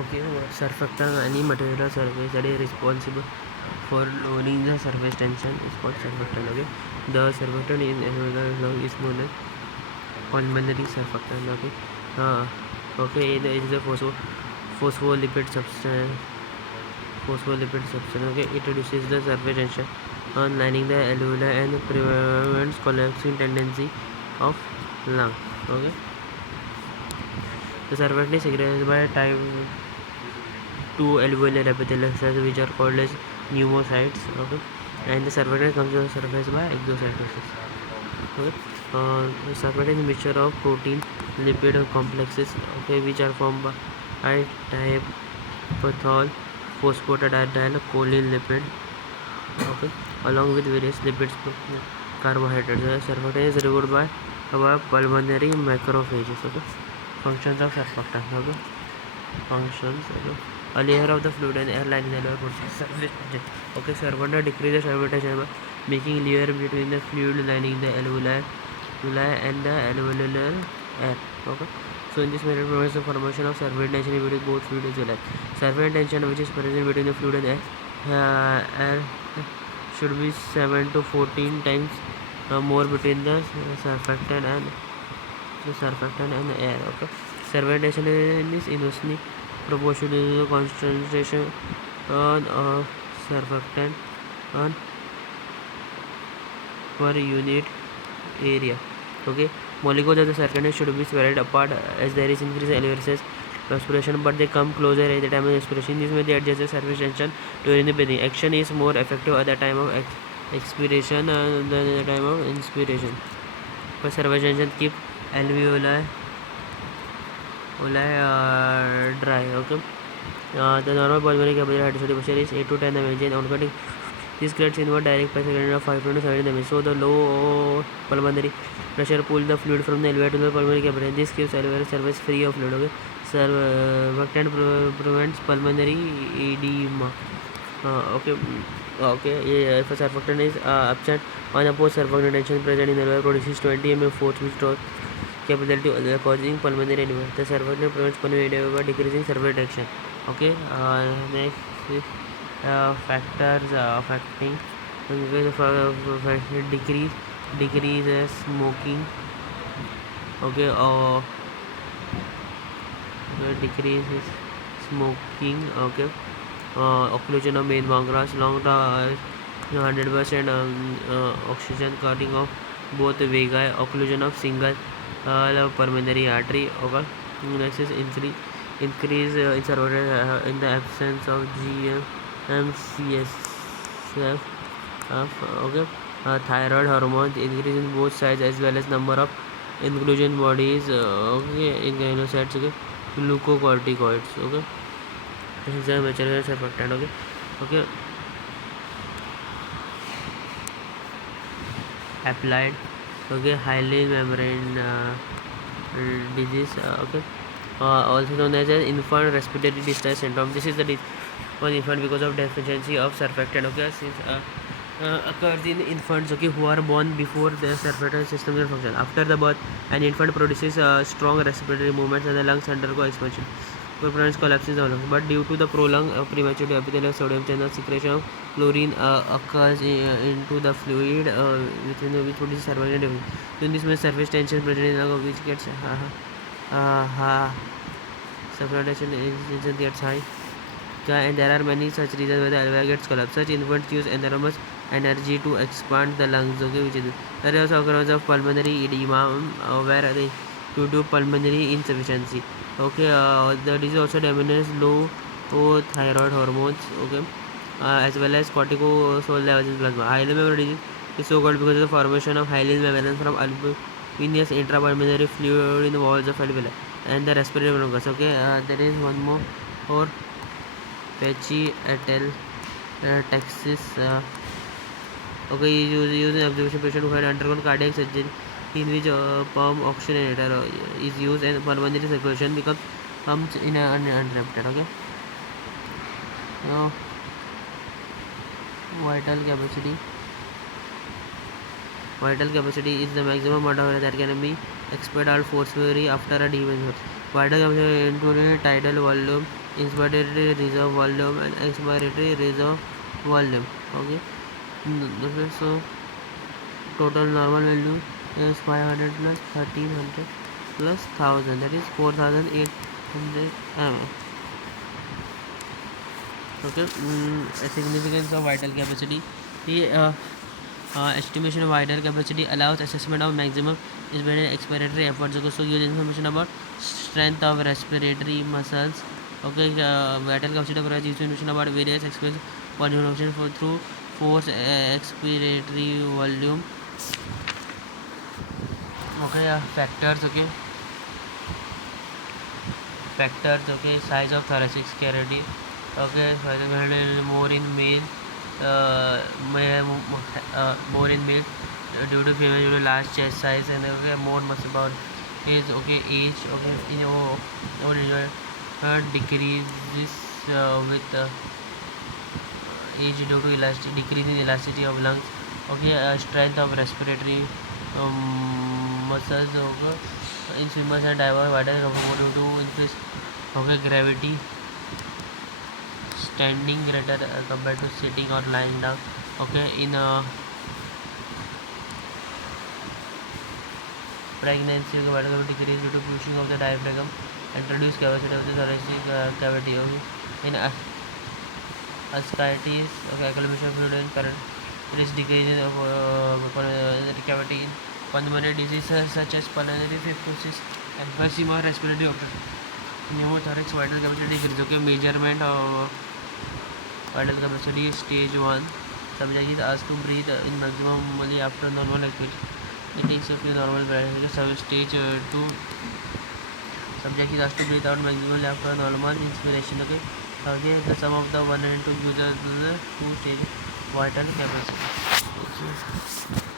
Okay, surfactant, any material surface that is responsible for lowering the surface tension is called surfactant. Okay, the surfactant in alveolar is known as pulmonary surfactant. Okay, it is a phospholipid substance. Okay, it reduces the surface tension on lining the alveoli and prevents collapsing tendency of lung. Okay, the surfactant is secreted by type 2 alveolar epithelial cells, which are called as pneumocytes. Okay, and the surfactant comes to the surface by exocytosis. Okay, the surfactant is a mixture of protein lipid complexes, okay, which are formed by diethylphosphate choline lipid, okay, along with various lipids, carbohydrates. The surfactant is removed by pulmonary macrophages. Okay, functions of surfactant. Okay, functions. Okay, a layer of the fluid and air lining the alveolar process surface tension. Okay, surfactant decreases surface tension by making layer between the fluid lining the alveoli and the alveolar air. Okay, so in this method prevents the formation of surface tension between both fluid as well as surface tension, which is present between the fluid and air should be 7 to 14 times more between the surfactant and the air. Okay, surface tension is inversely proportional to the concentration of surfactant on per unit area. Okay, molecules of the surfactant should be spread apart as there is increased alveolar respiration, but they come closer at the time of expiration. This way they adjust the surface tension during the breathing. Action is more effective at the time of expiration than at the time of inspiration. But surface tension keep alveoli dry. Okay, the normal pulmonary capillary hydrostatic pressure is 8 to 10 mg, and ongoing this creates inward direct pressure of 5 to 7 mg. So the low pulmonary pressure pulls the fluid from the alveoli to the pulmonary capillary. This keeps alveolar surface free of fluid. Okay, surfactant prevents pulmonary edema. If a surfactant is absent on a post surfactant tension present in the alveoli produces 20 mm force, which draws capillary to the causing pulmonary edema. The surfactant prevents pulmonary edema by decreasing surface tension. Okay, next is factors affecting decrease smoking. Okay, decreases smoking. Okay, occlusion of main pancreas, long term 100% oxygen cutting of both vagi, occlusion of single pulmonary artery. Okay, next is increase in survival in the absence of GM-CSF. Okay, thyroid hormones increase in both sides as well as number of inclusion bodies. Okay, in gynocytes. Okay, glucocorticoids. Okay, this is a material surfactant. Okay, applied. Okay, highly membrane disease. Okay, also known as an infant respiratory distress syndrome. This is the one infant because of deficiency of surfactant. Okay, since occurs in infants, okay, who are born before their surfactant system will function. After the birth, an infant produces strong respiratory movements and the lungs undergo expansion. Prevents collapses of lungs. But due to the prolonged premature epithelial sodium channel, secretion of chlorine occurs into the fluid within which produces surfactant. So in this way, surface tension present in the lung, which gets surface tension gets high. And there are many such reasons where the alveoli gets collapsed. Such infants use enormous energy to expand the lungs. Okay, which is there is also occurrence of pulmonary edema where they due to pulmonary insufficiency. Okay, the disease also diminishes low thyroid hormones. Okay, as well as cortisol levels in plasma. Highly membrane disease is so called because of the formation of highly membrane from albuminous intrapulmonary fluid in the walls of alveoli and the respiratory bronchus. Okay, there is one more or Texas. Okay, used in observation patient who had undergone cardiac surgery in which pump oxygenator is used and pulmonary circulation becomes uninterrupted. Okay, now vital capacity is the maximum amount of air that can be expelled forcefully after a deep injury. Vital capacity includes tidal volume, inspiratory reserve volume and expiratory reserve volume. Okay. Okay, so total normal value is 500 plus 1300 plus 1000, that is 4800 mm. Okay. A significance of vital capacity. The estimation of vital capacity allows assessment of maximum expiratory efforts. Okay, so use information about strength of respiratory muscles. Okay, vital capacity provides information about various expression volume for through force expiratory volume. Okay, factors. Okay, okay, size of thoracic cavity. Okay, more in male, uh, more in male due to female due to large chest size, and okay, more muscle power is okay. Age. Okay, decreases with age due to decrease in elasticity of lungs. Okay, strength of respiratory muscles. Okay, in swimmers and divers, vital due to increase. Okay, gravity, standing greater compared to sitting or lying down. Okay, in pregnancy, vital decrease due to pushing of the diaphragm and reduced capacity of the thoracic cavity. Okay, in ascites, okay, accumulation of fluid in current, it is decrease of cavity in pulmonary diseases such as pulmonary fibrosis, emphysema, respiratory obstruction, pneumothorax, vital capacity decrease. Okay, measurement of vital capacity stage 1. Subject is asked to breathe in maximally after normal expiration. It takes a few normal breaths. Stage 2. Subject is asked to breathe out maximally after normal inspiration. Okay. Okay. The sum of the 1 and 2 gives us the 2 stage vital capacity. Okay.